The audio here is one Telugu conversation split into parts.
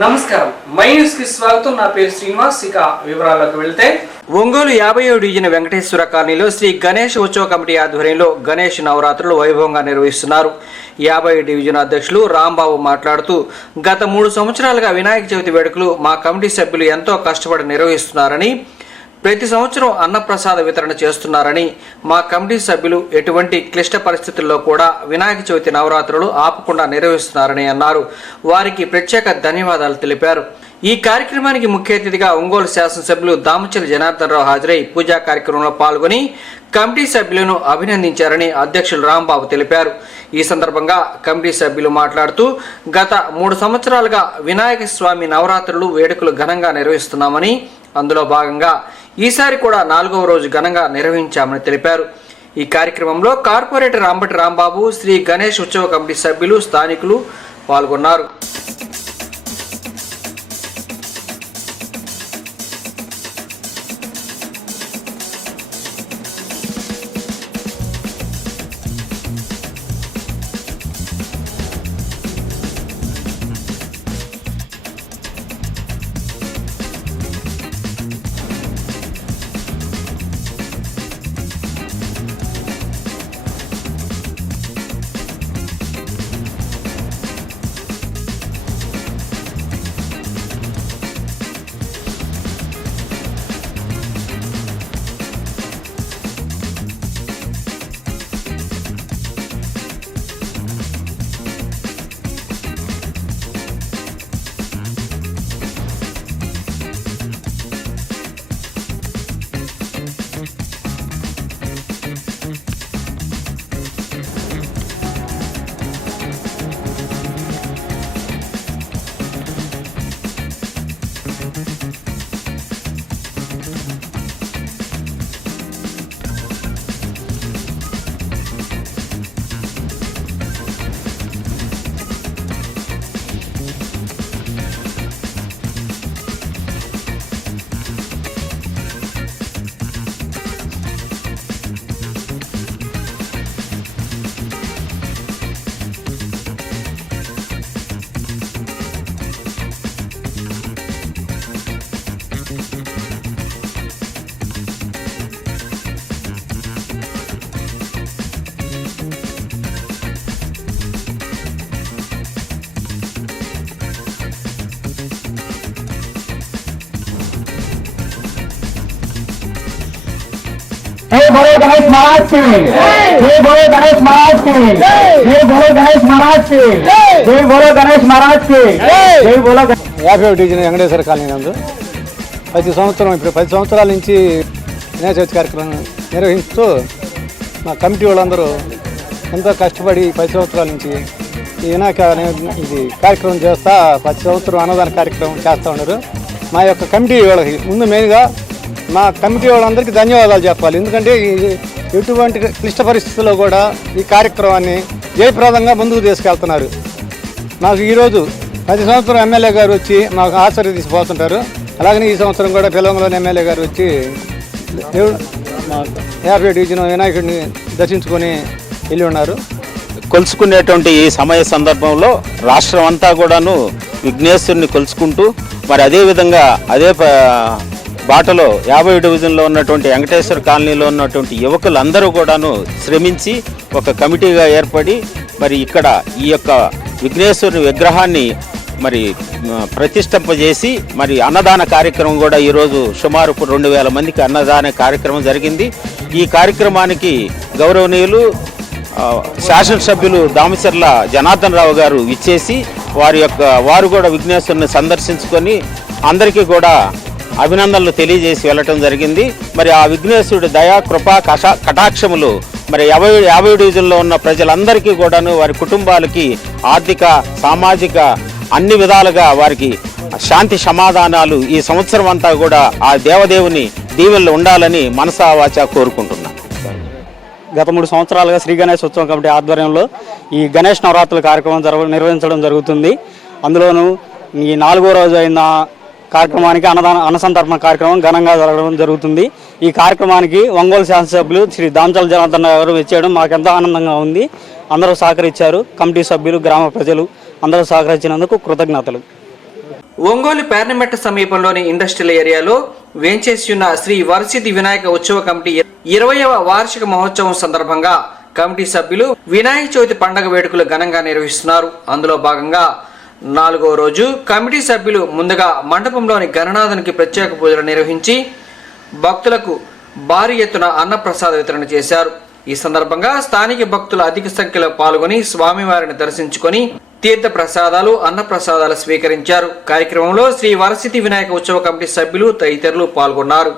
నమస్కారం, మై న్యూస్ కి స్వాగతం. నా పేరు శ్రీనివాస్. ఇక వివరాల్లోకి వెళ్తే, ఒంగోలు 50వ డివిజన్ వెంకటేశ్వర కాలనీలో శ్రీ గణేష్ ఉత్సవ కమిటీ ఆధ్వర్యంలో గణేష్ నవరాత్రులు వైభవంగా నిర్వహిస్తున్నారు. 50వ డివిజన్ అధ్యక్షులు రాంబాబు మాట్లాడుతూ, గత 3 సంవత్సరాలుగా వినాయక చవితి వేడుకలు మా కమిటీ సభ్యులు ఎంతో కష్టపడి నిర్వహిస్తున్నారని, ప్రతి సంవత్సరం అన్నప్రసాద వితరణ చేస్తున్నారని, మా కమిటీ సభ్యులు ఎటువంటి క్లిష్ట పరిస్థితుల్లో కూడా వినాయక చవితి నవరాత్రులు ఆపకుండా నిర్వహిస్తున్నారని అన్నారు. వారికి ప్రత్యేక ధన్యవాదాలు తెలిపారు. ఈ కార్యక్రమానికి ముఖ్య అతిథిగా ఒంగోలు శాసనసభ్యులు దామచర్ల జనార్దన్ రావు హాజరై పూజా కార్యక్రమంలో పాల్గొని కమిటీ సభ్యులను అభినందించారని అధ్యక్షులు రాంబాబు తెలిపారు. ఈ సందర్భంగా కమిటీ సభ్యులు మాట్లాడుతూ, గత 3 సంవత్సరాలుగా వినాయక స్వామి నవరాత్రులు వేడుకలు ఘనంగా నిర్వహిస్తున్నామని, అందులో భాగంగా ఈసారి కూడా 4వ రోజు ఘనంగా నిర్వహించామని తెలిపారు. ఈ కార్యక్రమంలో కార్పొరేటర్ అంబటి రాంబాబు, శ్రీ గణేష్ ఉత్సవ కమిటీ సభ్యులు, స్థానికులు పాల్గొన్నారు. जय बोलो गणेश महाराज की, जय बोलो गणेश महाराज की, जय बोलो गणेश महाराज की, जय बोलो गणेश महाराज की, जय बोलो. 50వ డివిజన్ వెంకటేశ్వర కాలనీ నందు ప్రతి సంవత్సరం ఇప్పుడు 10 సంవత్సరాల నుంచి వినాయక చవితి కార్యక్రమం నిర్వహిస్తూ మా కమిటీ వాళ్ళందరూ ఎంతో కష్టపడి 10 సంవత్సరాల నుంచి ఈ వినాయక ఇది కార్యక్రమం చేస్తా 10 సంవత్సరం అన్నదాన కార్యక్రమం చేస్తూ ఉన్నారు. మా యొక్క కమిటీ వాళ్ళకి ముందు మెయిన్గా మా కమిటీ వాళ్ళందరికీ ధన్యవాదాలు చెప్పాలి. ఎందుకంటే ఎటువంటి క్లిష్ట పరిస్థితుల్లో కూడా ఈ కార్యక్రమాన్ని జయప్రదంగా ముందుకు తీసుకెళ్తున్నారు. మాకు ఈరోజు 10 సంవత్సరం ఎమ్మెల్యే గారు వచ్చి మాకు ఆశీర్వదించిపోతుంటారు. అలాగనే ఈ సంవత్సరం కూడా పిల్లవంలోని ఎమ్మెల్యే గారు వచ్చి 50వ డివిజన్ వినాయకుడిని దర్శించుకొని వెళ్ళి ఉన్నారు. కొలుసుకునేటువంటి ఈ సమయ సందర్భంలో రాష్ట్రం అంతా కూడాను విఘ్నేశ్వరుని కొలుసుకుంటూ మరి అదేవిధంగా అదే బాటలో 50వ డివిజన్లో ఉన్నటువంటి వెంకటేశ్వర కాలనీలో ఉన్నటువంటి యువకులందరూ కూడాను శ్రమించి ఒక కమిటీగా ఏర్పడి మరి ఇక్కడ ఈ యొక్క విఘ్నేశ్వరుని విగ్రహాన్ని మరి ప్రతిష్ఠింపజేసి మరి అన్నదాన కార్యక్రమం కూడా ఈరోజు సుమారు 2000 మందికి అన్నదాన కార్యక్రమం జరిగింది. ఈ కార్యక్రమానికి గౌరవనీయులు శాసనసభ్యులు దామచర్ల జనార్దన్ రావు గారు ఇచ్చేసి వారు కూడా విఘ్నేశ్వరుని సందర్శించుకొని అందరికీ కూడా అభినందనలు తెలియజేసి వెళ్ళటం జరిగింది. మరి ఆ విఘ్నేశ్వరుడి దయా కృపా కటాక్షములు మరి 50వ డివిజన్లో ఉన్న ప్రజలందరికీ కూడాను వారి కుటుంబాలకి ఆర్థిక సామాజిక అన్ని విధాలుగా వారికి శాంతి సమాధానాలు ఈ సంవత్సరం అంతా కూడా ఆ దేవదేవుని దీవెనలు ఉండాలని మనసా వాచా కోరుకుంటున్నాను. గత 3 సంవత్సరాలుగా శ్రీ గణేష్ ఉత్సవ కమిటీ ఆధ్వర్యంలో ఈ గణేష్ నవరాత్రుల కార్యక్రమం నిర్వహించడం జరుగుతుంది. అందులోనూ ఈ 4వ రోజు అయిన కార్యక్రమానికి అన్నసంతర్పణ కార్యక్రమం ఘనంగా జరగడం జరుగుతుంది. ఈ కార్యక్రమానికి ఒంగోలు శాసనసభ్యులు శ్రీ దామచర్ల జనార్దన్ గారు వచ్చేయడం మాకెంతో ఆనందంగా ఉంది. అందరూ సహకరించారు. కమిటీ సభ్యులు, గ్రామ ప్రజలు అందరూ సహకరించినందుకు కృతజ్ఞతలు. ఒంగోలు పార్లమెంట్ సమీపంలోని ఇండస్ట్రియల్ ఏరియాలో వేంచేసి ఉన్న శ్రీ వరసిద్ధి వినాయక ఉత్సవ కమిటీ 20వ వార్షిక మహోత్సవం సందర్భంగా కమిటీ సభ్యులు వినాయక చవితి పండుగ వేడుకలు ఘనంగా నిర్వహిస్తున్నారు. అందులో భాగంగా 4వ రోజు కమిటీ సభ్యులు ముందుగా మండపంలోని గణనాథునికి ప్రత్యేక పూజలు నిర్వహించి భక్తులకు భారీ ఎత్తున అన్నప్రసాద వితరణ చేశారు. ఈ సందర్భంగా స్థానిక భక్తులు అధిక సంఖ్యలో పాల్గొని స్వామివారిని దర్శించుకొని తీర్థ ప్రసాదాలు అన్నప్రసాదాలు స్వీకరించారు. కార్యక్రమంలో శ్రీ వరసిద్ధి వినాయక ఉత్సవ కమిటీ సభ్యులు తదితరులు పాల్గొన్నారు.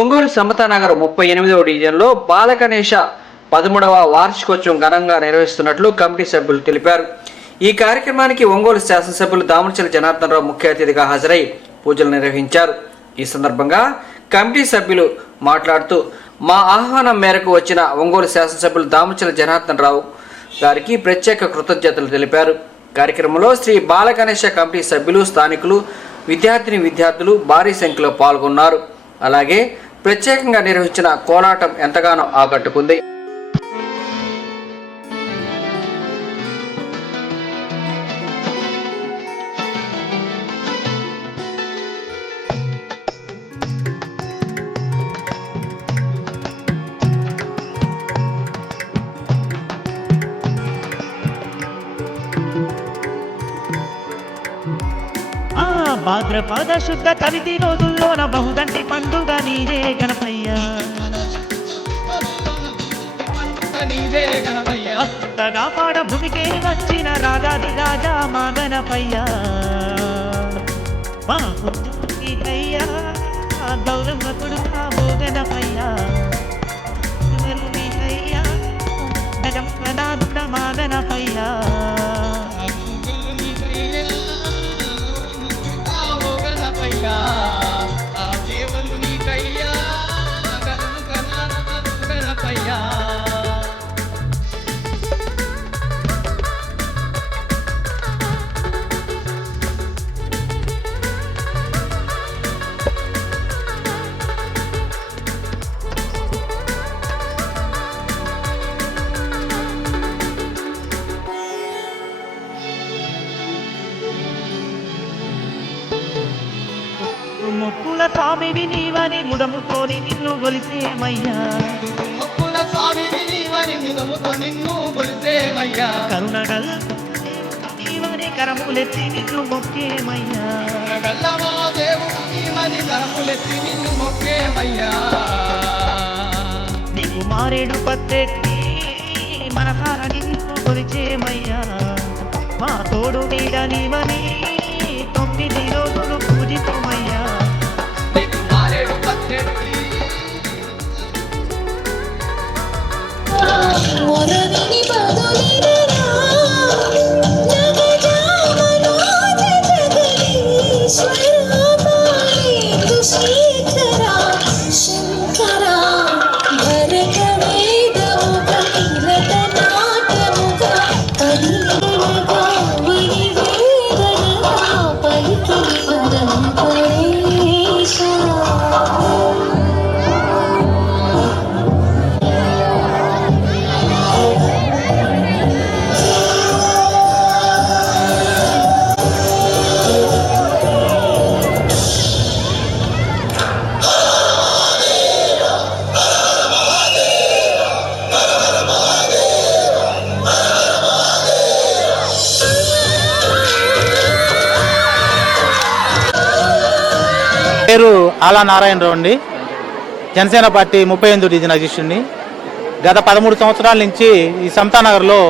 ఒంగోలు సమతానగర్ 38వ డివిజన్లో బాలగణేశ 13వ వార్షికోత్సవం ఘనంగా నిర్వహిస్తున్నట్లు కమిటీ సభ్యులు తెలిపారు. ఈ కార్యక్రమానికి ఒంగోలు శాసనసభ్యులు దామరచల జనార్దన్ రావు ముఖ్య అతిథిగా హాజరై పూజలు నిర్వహించారు. ఈ సందర్భంగా కమిటీ సభ్యులు మాట్లాడుతూ మా ఆహ్వానం మేరకు వచ్చిన ఒంగోలు శాసనసభ్యులు దామరచల జనార్దన్ రావు గారికి ప్రత్యేక కృతజ్ఞతలు తెలిపారు. కార్యక్రమంలో శ్రీ బాలగణేశ కమిటీ సభ్యులు స్థానికులు విద్యార్థులు భారీ సంఖ్యలో పాల్గొన్నారు. అలాగే ప్రత్యేకంగా నిర్వహించిన కోలాటం ఎంతగానో ఆకట్టుకుంది. భాద్రపద శుద్ధ తవితి రోజుల్లోన బహుదంటి పండుగ నీరే గణపయ్య. అత్తగా పాడ భూమికే వచ్చిన రాజాది రాజా మా గణపయ్య. మా పుత్రుడికయ్యా గౌరవ కొడుకా ఓ గణపయ్య. గజం గణాదుడ మా గణపయ్య. ముక్కుల స్వామివి నీవని ముదముతోని నిన్ను గొలిసేమయ్యా కరుణగల్ నీవని కరములెత్తి నిన్ను మొక్కేమయ్యా నీకు మారేడు పత్తెత్తి మనసార నిన్ను కొలిచేమయ్యా మా తోడు నీడ నీవని 9 రోజులు పూజితమయ్యా పేరు ఆలా నారాయణరావు అండి. జనసేన పార్టీ 38 డివిజన్ అధ్యక్షుడిని. గత 13 సంవత్సరాల నుంచి ఈ సమతానగర్లో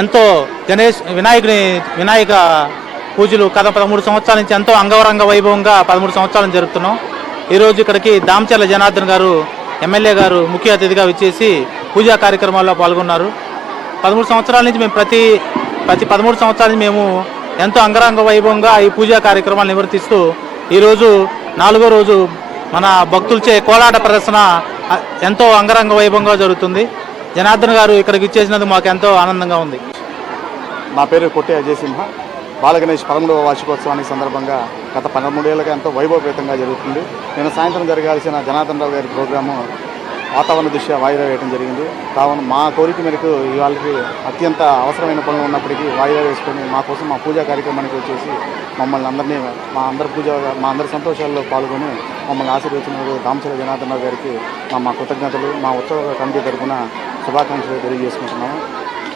ఎంతో వినాయక పూజలు గత 13 సంవత్సరాల నుంచి ఎంతో అంగరంగ వైభవంగా 13 సంవత్సరాలు జరుపుతున్నాం. ఈరోజు ఇక్కడికి దామచర్ల జనార్దన్ గారు ఎమ్మెల్యే గారు ముఖ్య అతిథిగా విచ్చేసి పూజా కార్యక్రమాల్లో పాల్గొన్నారు. 13 సంవత్సరాల నుంచి మేము ప్రతి 13 సంవత్సరాల నుంచి మేము ఎంతో అంగరంగ వైభవంగా ఈ పూజా కార్యక్రమాలు నిర్వర్తిస్తూ ఈరోజు 4వ రోజు మన భక్తులచే కోలాట ప్రదర్శన ఎంతో అంగరంగ వైభవంగా జరుగుతుంది. జనార్దన్ గారు ఇక్కడికి ఇచ్చేసినందుకు మాకు ఎంతో ఆనందంగా ఉంది. నా పేరు కొట్టే అజయ్ సింహ. బాలగణేష్ 13వ వార్షికోత్సవానికి సందర్భంగా గత 13 ఏళ్ళుగా ఎంతో వైభవపేతంగా జరుగుతుంది. నేను సాయంత్రం జరగాల్సిన జనార్దన్ రావు గారి ప్రోగ్రాము వాతావరణ దృష్ట్యా వాయిదా వేయడం జరిగింది. కావున మా కోరిక మేరకు ఇవాళకి అత్యంత అవసరమైన పనులు ఉన్నప్పటికీ వాయిదా వేసుకొని మా కోసం మా పూజా కార్యక్రమానికి వచ్చేసి మమ్మల్ని అందరినీ మా అందరి సంతోషాల్లో పాల్గొని మమ్మల్ని ఆశీర్వదించిన దామచర్ల జనార్దన్ రావు గారికి మా కృతజ్ఞతలు, మా ఉత్సవ కమిటీ తరఫున శుభాకాంక్షలు తెలియజేసుకుంటున్నాము.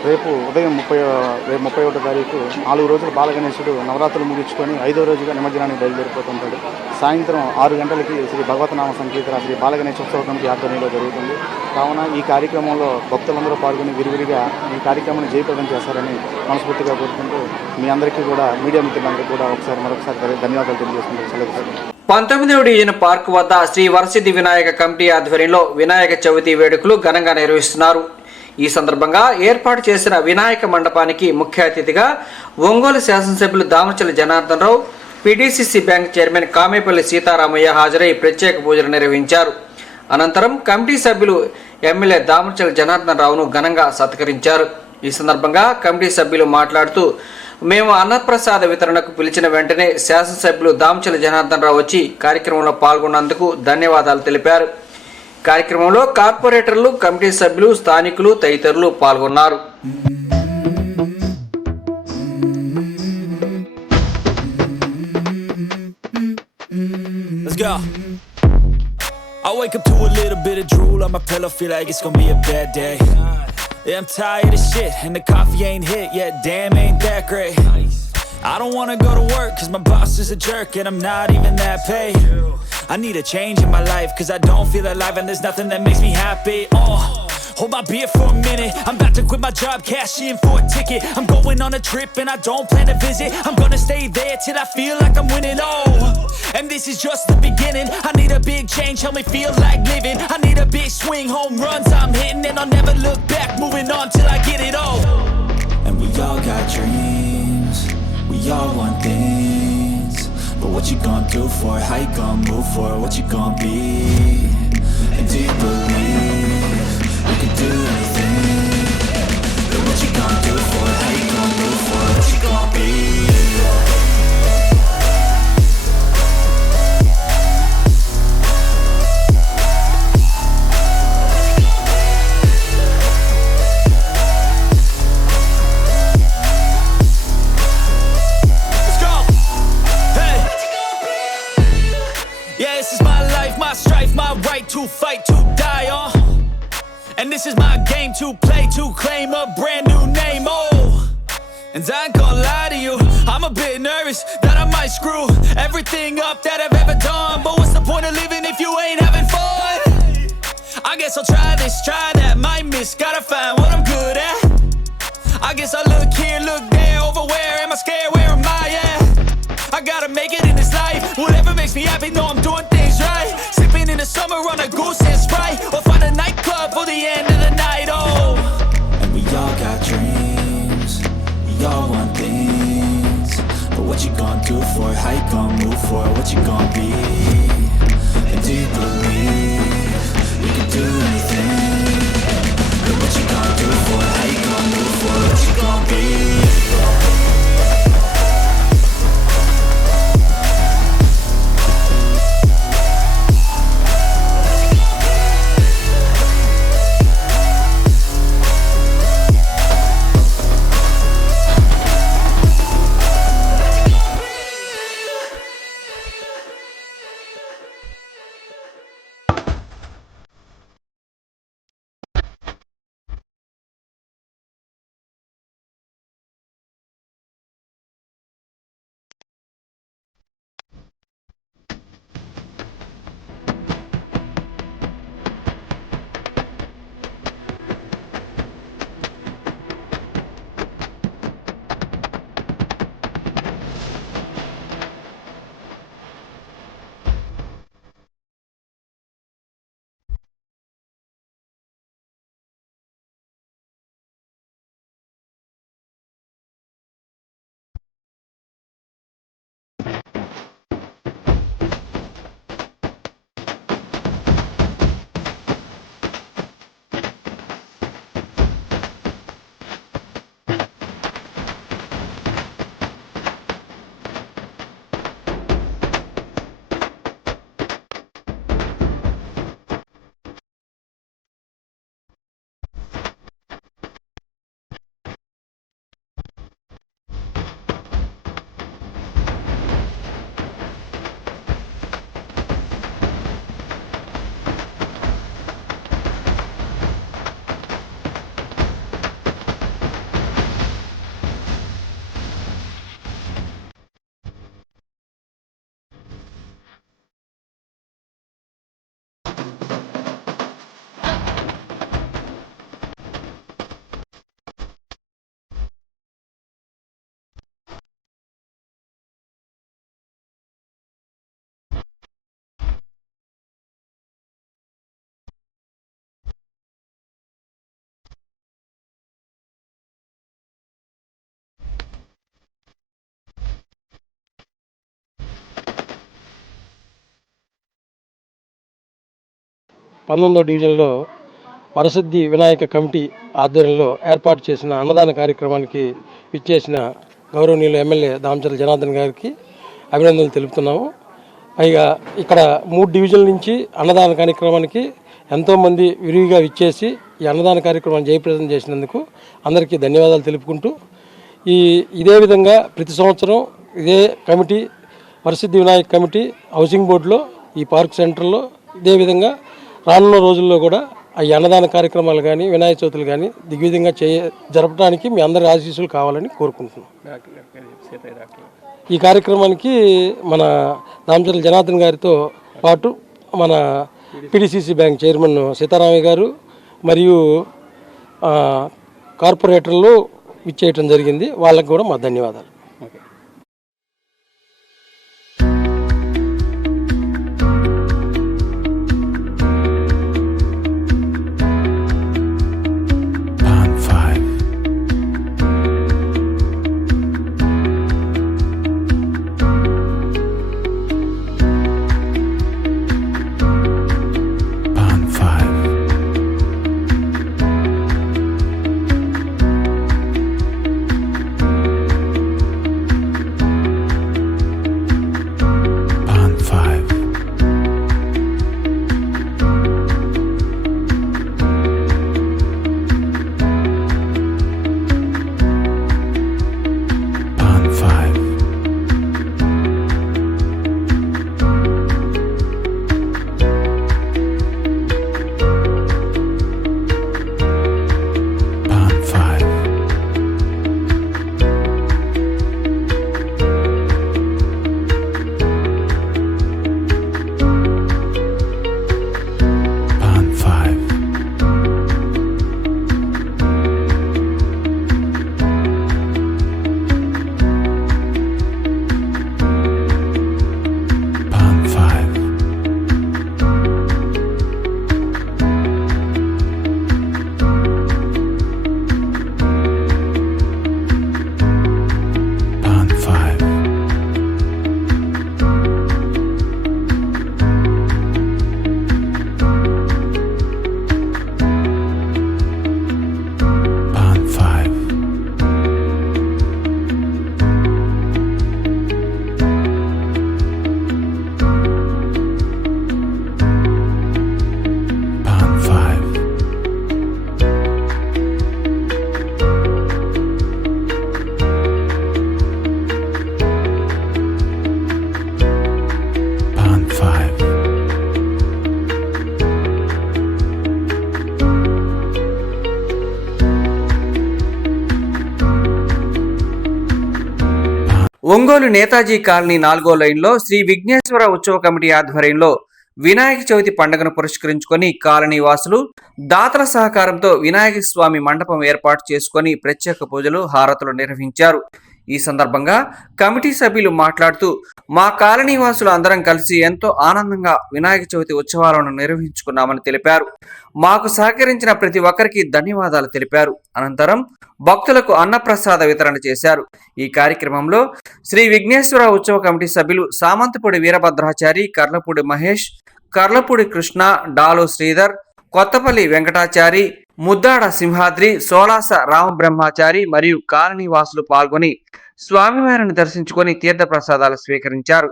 రేపు ఉదయం 31వ తారీఖు 4 రోజులు బాలగణేశుడు నవరాత్రులు ముగించుకొని 5వ రోజుగా నిమజ్జనానికి బయలుదేరిపోతుంటాడు. సాయంత్రం 6 గంటలకి శ్రీ భగవతనామ సంకీర్తన శ్రీ బాలగణేశ ఉత్సవ కమిటీ ఆధ్వర్యంలో జరుగుతుంది. కావున ఈ కార్యక్రమంలో భక్తులందరూ పాల్గొని విరివిరిగా ఈ కార్యక్రమాన్ని జయప్రదం చేస్తారని మనస్ఫూర్తిగా కోరుకుంటూ మీ అందరికీ కూడా మీడియా మిత్రులందరికీ కూడా మరొకసారి ధన్యవాదాలు తెలియజేసుకుంటూ సెలవు. 19వ డివిజన్ పార్క్ వద్ద శ్రీ వరసిద్ధి వినాయక కమిటీ ఆధ్వర్యంలో వినాయక చవితి వేడుకలు ఘనంగా నిర్వహిస్తున్నారు. ఈ సందర్భంగా ఏర్పాటు చేసిన వినాయక మండపానికి ముఖ్య అతిథిగా ఒంగోలు శాసనసభ్యులు Damacharla Janardhan Rao, PDCC bank chairman Kamepalli Seetharamaiah హాజరై ప్రత్యేక పూజలు నిర్వహించారు. అనంతరం కమిటీ సభ్యులు ఎమ్మెల్యే దామచర్ల జనార్దన్ రావును ఘనంగా సత్కరించారు. ఈ సందర్భంగా కమిటీ సభ్యులు మాట్లాడుతూ, మేము అన్నప్రసాద వితరణకు పిలిచిన వెంటనే శాసనసభ్యులు దామచర్ల జనార్దన్ రావు వచ్చి కార్యక్రమంలో పాల్గొన్నందుకు ధన్యవాదాలు తెలిపారు. కార్యక్రమంలో కార్పొరేటర్లు, కమిటీ సభ్యులు, స్థానికులు తదితరులు పాల్గొన్నారు. I wake up to a little bit of drool on my pillow, feel like it's gonna be a bad day. Yeah, I'm tired of shit and the coffee ain't hit yet, damn ain't that great. I don't wanna go to work cause my boss is a jerk and I'm not even that paid. I need a change in my life cause I don't feel alive and there's nothing that makes me happy. Hold my beer for a minute, I'm about to quit my job, cash in for a ticket. I'm going on a trip and I don't plan to visit. I'm gonna stay there till I feel like I'm winning, and this is just the beginning. I need a big change, help me feel like living. I need a big swing, home runs I'm hitting, and I'll never look back, moving on till I get it all. And we all got dreams, we all want things, but what you gonna do for it? How you gonna move for it? What you gonna be? And do you believe you can do anything? But what you gonna do for it? How you gonna move for it? What you gonna be? this is my game to play, to claim a brand new name, oh. And I ain't gonna lie to you, I'm a bit nervous that I might screw everything up that I've ever done. But what's the point of living if you ain't having fun? I guess I'll try this, try that, might miss, gotta find what I'm good at. I guess I look here, look there, over where am I scared, where am I at? I gotta make it in this life, whatever makes me happy, know I'm doing things right. Sipping in the summer on a goose and Sprite, or find a nightclub for the end of the night, oh. And we all got dreams, we all want things, but what you gonna do for it, how you gonna move for it, what you gonna be? And do you believe you can do anything? But what you gonna do for it, how you gonna move for it, what you gonna be? పంతొమ్మిదో డివిజన్లో వరసిద్ధి వినాయక కమిటీ ఆధ్వర్యంలో ఏర్పాటు చేసిన అన్నదాన కార్యక్రమానికి విచ్చేసిన గౌరవనీయులు ఎమ్మెల్యే దామచర్ల జనార్దన్ గారికి అభినందనలు తెలుపుతున్నాము. పైగా ఇక్కడ 3 డివిజన్ల నుంచి అన్నదాన కార్యక్రమానికి ఎంతోమంది విరివిగా విచ్చేసి ఈ అన్నదాన కార్యక్రమాన్ని జయప్రదం చేసినందుకు అందరికీ ధన్యవాదాలు తెలుపుకుంటూ ఇదే విధంగా ప్రతి సంవత్సరం ఇదే committee Varasiddhi Vinayaka committee housing బోర్డులో ఈ పార్క్ సెంటర్లో ఇదే విధంగా రానున్న రోజుల్లో కూడా ఈ అన్నదాన కార్యక్రమాలు కానీ వినాయక చవితులు కానీ దిగ్విజయంగా జరపడానికి మీ అందరి ఆశీస్సులు కావాలని కోరుకుంటున్నాం. ఈ కార్యక్రమానికి మన దామచర్ల జనార్దన్ గారితో పాటు మన పిడిసిసి బ్యాంక్ చైర్మన్ సీతారామయ్య గారు మరియు కార్పొరేటర్లు విచ్చేయటం జరిగింది. వాళ్ళకి కూడా మా ధన్యవాదాలు. ఒంగోలు నేతాజీ కాలనీ 4వ లైన్లో శ్రీ విఘ్నేశ్వర ఉత్సవ కమిటీ ఆధ్వర్యంలో వినాయక చవితి పండుగను పురస్కరించుకొని కాలనీ వాసులు దాతల సహకారంతో వినాయక స్వామి మండపం ఏర్పాటు చేసుకొని ప్రత్యేక పూజలు హారతులు నిర్వహించారు. ఈ సందర్భంగా కమిటీ సభ్యులు మాట్లాడుతూ మా కాలనీ వాసులు అందరం కలిసి ఎంతో ఆనందంగా వినాయక చవితి ఉత్సవాలను నిర్వహించుకున్నామని తెలిపారు. మాకు సహకరించిన ప్రతి ఒక్కరికి ధన్యవాదాలు తెలిపారు. అనంతరం భక్తులకు అన్నప్రసాద వితరణ చేశారు. ఈ కార్యక్రమంలో శ్రీ విఘ్నేశ్వర ఉత్సవ కమిటీ సభ్యులు సామంతపూడి వీరభద్రాచారి, కర్లపూడి మహేష్, కర్లపూడి కృష్ణ, డాలు శ్రీధర్, కొత్తపల్లి వెంకటాచారి, ముద్దాడ సింహాద్రి, సోలాస రామబ్రహ్మచారి మరియు కాలనీ వాసులు పాల్గొని స్వామివారిని దర్శించుకొని తీర్థ ప్రసాదాలు స్వీకరించారు.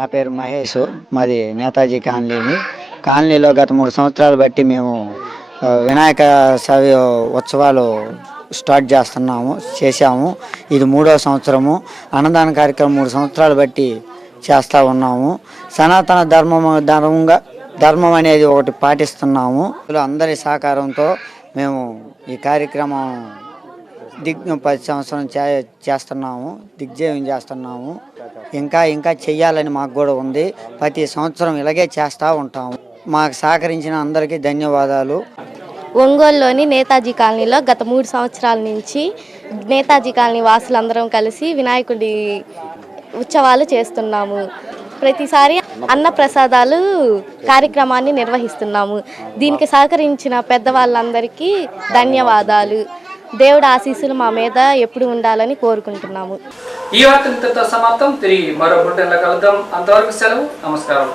నా పేరు మహేష్, మాది నేతాజీ కాలనీలో గత 3 సంవత్సరాలు బట్టి మేము వినాయక చవితి ఉత్సవాలు స్టార్ట్ చేశాము. ఇది 3వ సంవత్సరము. అన్నదాన కార్యక్రమం 3 సంవత్సరాలు బట్టి చేస్తూ ఉన్నాము. సనాతన ధర్మం అనేది ఒకటి పాటిస్తున్నాము. అందరి సహకారంతో మేము ఈ కార్యక్రమం 10 సంవత్సరం చేస్తున్నాము, దిగ్విజయం చేస్తున్నాము. ఇంకా చెయ్యాలని మాకు కూడా ఉంది. ప్రతి సంవత్సరం ఇలాగే చేస్తూ ఉంటాము. మాకు సహకరించిన అందరికీ ధన్యవాదాలు. ఒంగోలులోని నేతాజీ కాలనీలో గత 3 సంవత్సరాల నుంచి నేతాజీ కాలనీ వాసులందరం కలిసి వినాయకుడి ఉత్సవాలు చేస్తున్నాము. ప్రతిసారి అన్నప్రసాదాలు కార్యక్రమాన్ని నిర్వహిస్తున్నాము. దీనికి సహకరించిన పెద్దవాళ్ళందరికీ ధన్యవాదాలు. దేవుడి ఆశీస్సులు మా మీద ఎప్పుడు ఉండాలని కోరుకుంటున్నాము. ఈ వార్త ఇంతటితో సమాప్తం. తిరిగి మరో బులెటిన్లో కలుద్దాం. అంతవరకు సెలవు. నమస్కారం.